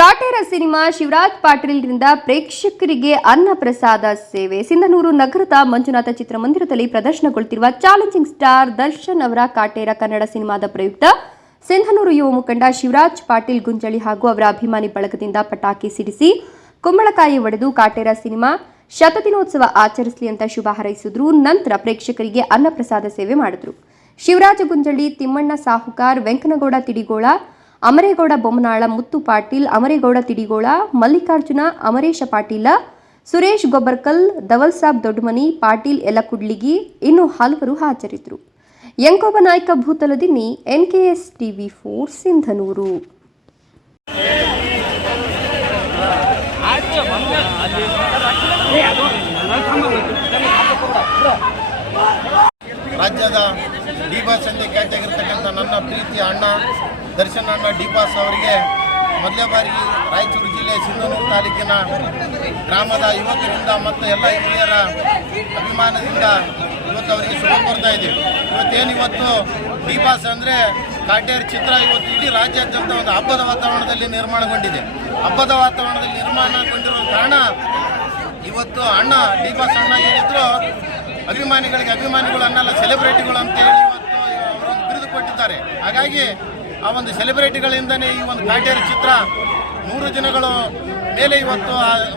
Kaatera cinema Shivraj ಪಾಟೀಲ್ರಿಂದ ಪ್ರೇಕ್ಷಕರಿಗೆ ಅನ್ನ ಪ್ರಸಾದ ಸೇವೆ. ಸಿಂಧನೂರು ನಗರದ ಮಂಜುನಾಥ ಚಿತ್ರಮಂದಿರದಲ್ಲಿ ಪ್ರದರ್ಶನಗೊಳ್ಳುತ್ತಿರುವ ಚಾಲೆಂಜಿಂಗ್ ಸ್ಟಾರ್ ದರ್ಶನ್ ಅವರ ಕಾಟೇರ ಕನ್ನಡ ಸಿನಿಮಾದ ಪ್ರಯುಕ್ತ ಸಿಂಧನೂರು ಯುವ ಮುಖಂಡ ಶಿವರಾಜ್ ಪಾಟೀಲ್ ಗುಂಜಳಿ ಹಾಗೂ ಅವರ ಅಭಿಮಾನಿ ಬಳಗದಿಂದ ಪಟಾಕಿ ಸಿಡಿಸಿ ಕುಂಬಳಕಾಯಿ ಒಡೆದು ಕಾಟೇರ ಸಿನಿಮಾ ಶತದಿನೋತ್ಸವ ಆಚರಿಸಲಿ ಅಂತ ಶುಭ ಹಾರೈಸಿದ್ರು. ನಂತರ ಪ್ರೇಕ್ಷಕರಿಗೆ ಅನ್ನಪ್ರಸಾದ ಸೇವೆ ಮಾಡಿದ್ರು. ಶಿವರಾಜ ಗುಂಜಳ್ಳಿ ತಿಮ್ಮಣ್ಣ ಸಾಹುಕಾರ್, ವೆಂಕನಗೌಡ, ತಿಡಿಗೋಳ ಅಮರೇಗೌಡ ಬೊಮ್ಮನಾಳ, ಮುತ್ತು ಪಾಟೀಲ್, ಅಮರೇಗೌಡ ತಿಡಿಗೋಳ, ಮಲ್ಲಿಕಾರ್ಜುನ, ಅಮರೇಶ ಪಾಟೀಲ, ಸುರೇಶ್ ಗೊಬ್ಬರ್ಕಲ್, ಧವಲ್ ಸಾಬ್ ದೊಡ್ಡಮನಿ ಪಾಟೀಲ್ ಯಲಕುಡ್ಲಿಗಿ ಇನ್ನು ಹಲವರು ಹಾಜರಿದ್ದರು Yankoba Nayak Bhutaladinni NKS TV four Sindhanur. ರಾಜ್ಯದ ಡಿ ಬಾಸ್ ಎಂದೇ ಖ್ಯಾತಿಯಾಗಿರ್ತಕ್ಕಂಥ ನನ್ನ ಪ್ರೀತಿಯ ಅಣ್ಣ, ದರ್ಶನ್ ಅಣ್ಣ ಡಿಪಾಸ್ ಅವರಿಗೆ ಮೊದಲೇ ಬಾರಿ ರಾಯಚೂರು ಜಿಲ್ಲೆ ಸಿಂಧನೂರು ತಾಲೂಕಿನ ಗ್ರಾಮದ ಯುವಕರಿಂದ ಮತ್ತು ಎಲ್ಲ ಹಿರಿಯರ ಅಭಿಮಾನದಿಂದ ಇವತ್ತು ಅವರಿಗೆ ಶುಭ ಕೋರ್ತಾ ಇದ್ದೀವಿ ಇವತ್ತೇನು ಇವತ್ತು ಡಿ ಪಾಸ್ ಅಂದರೆ ಕಾಟೇರಿ ಚಿತ್ರ ಇವತ್ತು ಇಡೀ ರಾಜ್ಯಾದ್ಯಂತ ಒಂದು ಹಬ್ಬದ ವಾತಾವರಣದಲ್ಲಿ ನಿರ್ಮಾಣಗೊಂಡಿದೆ. ಹಬ್ಬದ ವಾತಾವರಣದಲ್ಲಿ ನಿರ್ಮಾಣಗೊಂಡಿರುವ ಕಾರಣ ಇವತ್ತು ಅಣ್ಣ ಡಿ ಪಾಸ್ ಅಣ್ಣ ಏನಿದ್ರು ಅಭಿಮಾನಿಗಳಿಗೆ ಅಭಿಮಾನಿಗಳು ಅನ್ನಲ್ಲ ಸೆಲೆಬ್ರಿಟಿಗಳು ಅಂತ ಹೇಳಿ ಇವತ್ತು ಅವರೊಂದು ಕೊಟ್ಟಿದ್ದಾರೆ ಹಾಗಾಗಿ ಆ ಒಂದು ಸೆಲೆಬ್ರಿಟಿಗಳಿಂದನೇ ಈ ಒಂದು ಕಾಟೇರ ಚಿತ್ರ ನೂರು ದಿನಗಳು ಮೇಲೆ ಇವತ್ತು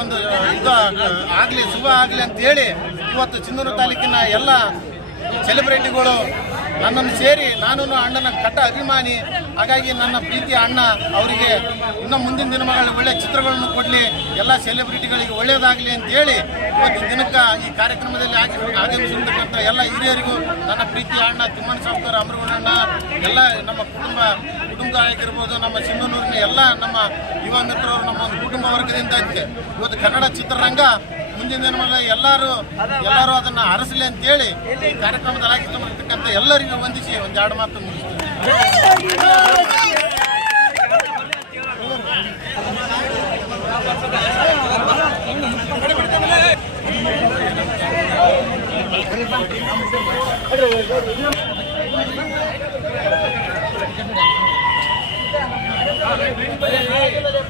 ಒಂದು ಇದು ಆಗಲಿ, ಶುಭ ಆಗಲಿ ಅಂತ ಹೇಳಿ ಇವತ್ತು ಚಿನ್ನೂರು ತಾಲೂಕಿನ ಎಲ್ಲ ಸೆಲೆಬ್ರಿಟಿಗಳು ನನ್ನನ್ನು ಸೇರಿ ನಾನು ಅಣ್ಣನ ಕಟ್ಟ ಅಭಿಮಾನಿ. ಹಾಗಾಗಿ ನನ್ನ ಪ್ರೀತಿ ಅಣ್ಣ ಅವರಿಗೆ ಇನ್ನು ಮುಂದಿನ ದಿನಗಳಲ್ಲಿ ಒಳ್ಳೆ ಚಿತ್ರಗಳನ್ನು ಕೊಡಲಿ, ಎಲ್ಲ ಸೆಲೆಬ್ರಿಟಿಗಳಿಗೆ ಒಳ್ಳೆಯದಾಗಲಿ ಅಂತ ಹೇಳಿ ಇವತ್ತಿನ ದಿನಕ್ಕೆ ಈ ಕಾರ್ಯಕ್ರಮದಲ್ಲಿ ಆಗಿ ಆಗಮಿಸಿರ್ತಕ್ಕಂಥ ಎಲ್ಲ ಹಿರಿಯರಿಗೂ ನನ್ನ ಪ್ರೀತಿ ಅಣ್ಣ ತಿಮ್ಮಣ್ಣ ಸಾವುಕಾರ ಅಮರಗೌಡಣ್ಣ ಎಲ್ಲ ನಮ್ಮ ಕುಟುಂಬ ಕುಟುಂಬ ಆಗಿರ್ಬೋದು, ನಮ್ಮ ಸಿಂಧನೂರಿನ ಎಲ್ಲ ನಮ್ಮ ಯುವ ಮಿತ್ರರು, ನಮ್ಮ ಒಂದು ಕುಟುಂಬ ವರ್ಗದಿಂದ ಇದೆ ಇವತ್ತು ಕನ್ನಡ ಚಿತ್ರರಂಗ ಮುಂದಿನ ದಿನಗಳಲ್ಲಿ ಎಲ್ಲರೂ ಎಲ್ಲರೂ ಅದನ್ನು ಹರಸಲಿ ಅಂತೇಳಿ ಈ ಕಾರ್ಯಕ್ರಮದಲ್ಲಿ ಆಗಿರ್ತಕ್ಕಂಥ ಎಲ್ಲರಿಗೂ ವಂದಿಸಿ ಒಂದು ಎರಡು ಮಾತು ಮುಗಿಸ್ತೀನಿ.